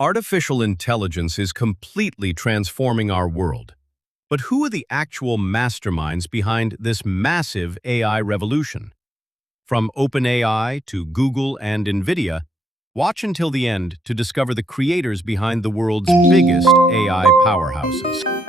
Artificial intelligence is completely transforming our world. But who are the actual masterminds behind this massive AI revolution? From OpenAI to Google and Nvidia, watch until the end to discover the creators behind the world's biggest AI powerhouses.